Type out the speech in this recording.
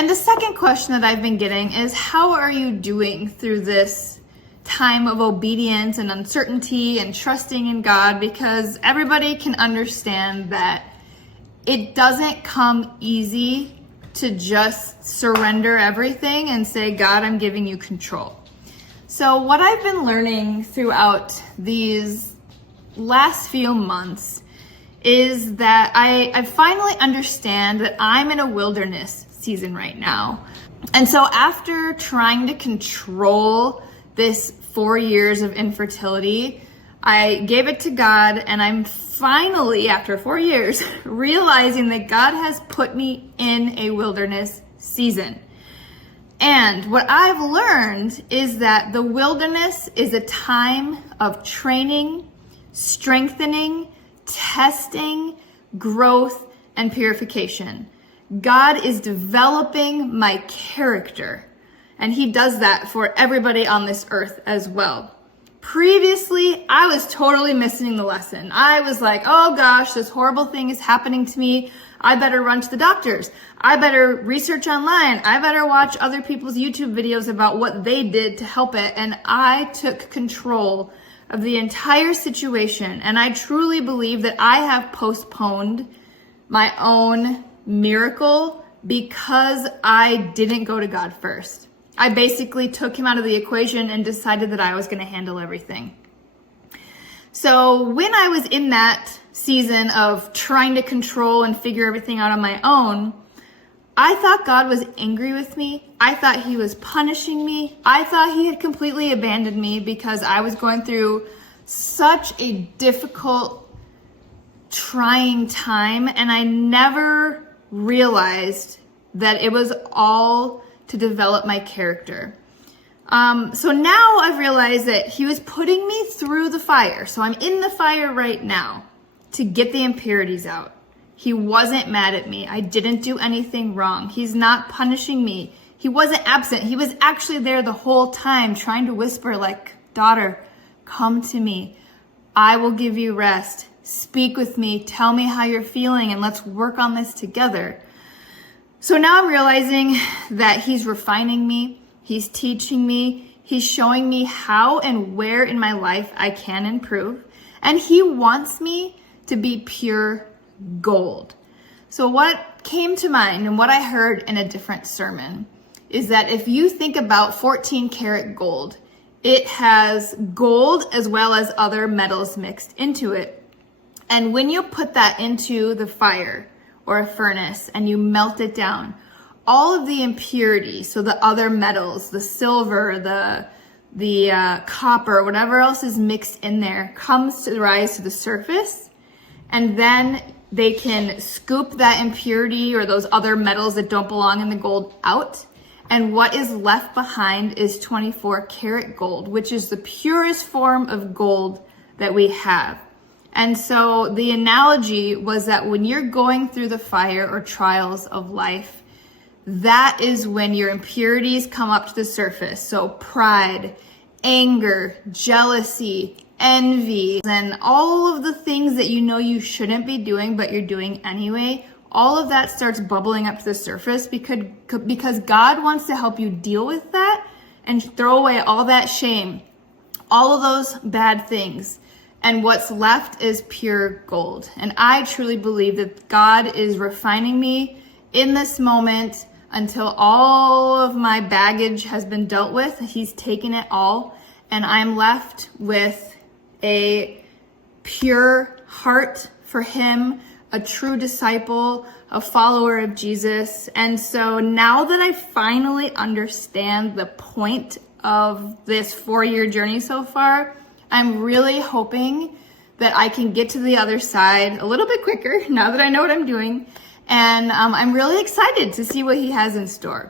And the second question that I've been getting is, how are you doing through this time of obedience and uncertainty and trusting in God? Because everybody can understand that it doesn't come easy to just surrender everything and say, God, I'm giving you control. So what I've been learning throughout these last few months is that I finally understand that I'm in a wilderness season right now. And so after trying to control this 4 years of infertility, I gave it to God, and I'm finally, after 4 years, realizing that God has put me in a wilderness season. And what I've learned is that the wilderness is a time of training, strengthening, testing, growth, and purification. God is developing my character, and He does that for everybody on this earth as well. Previously, I was totally missing the lesson. I was like, oh gosh, this horrible thing is happening to me. I better run to the doctors. I better research online. I better watch other people's YouTube videos about what they did to help it. And I took control of the entire situation. And I truly believe that I have postponed my own miracle because I didn't go to God first. I basically took Him out of the equation and decided that I was going to handle everything. So when I was in that season of trying to control and figure everything out on my own, I thought God was angry with me. I thought He was punishing me. I thought He had completely abandoned me because I was going through such a difficult, trying time, and I never realized that it was all to develop my character. So now I've realized that He was putting me through the fire. So I'm in the fire right now to get the impurities out. He wasn't mad at me. I didn't do anything wrong. He's not punishing me. He wasn't absent. He was actually there the whole time trying to whisper like, daughter, come to me. I will give you rest. Speak with me. Tell me how you're feeling, and let's work on this together. So now I'm realizing that He's refining me. He's teaching me. He's showing me how and where in my life I can improve. And He wants me to be pure gold. So what came to mind and what I heard in a different sermon is that if you think about 14 karat gold, it has gold as well as other metals mixed into it. And when you put that into the fire or a furnace and you melt it down, all of the impurities, so the other metals, the silver, the copper, whatever else is mixed in there, comes to rise to the surface, and then they can scoop that impurity or those other metals that don't belong in the gold out, and what is left behind is 24 karat gold, which is the purest form of gold that we have. And so the analogy was that when you're going through the fire or trials of life, that is when your impurities come up to the surface. So pride, anger, jealousy, envy, and all of the things that you know you shouldn't be doing, but you're doing anyway, all of that starts bubbling up to the surface because God wants to help you deal with that and throw away all that shame, all of those bad things. And what's left is pure gold. And I truly believe that God is refining me in this moment until all of my baggage has been dealt with. He's taken it all, and I'm left with a pure heart for Him, a true disciple, a follower of Jesus. And so now that I finally understand the point of this 4-year journey so far, I'm really hoping that I can get to the other side a little bit quicker now that I know what I'm doing. And I'm really excited to see what He has in store.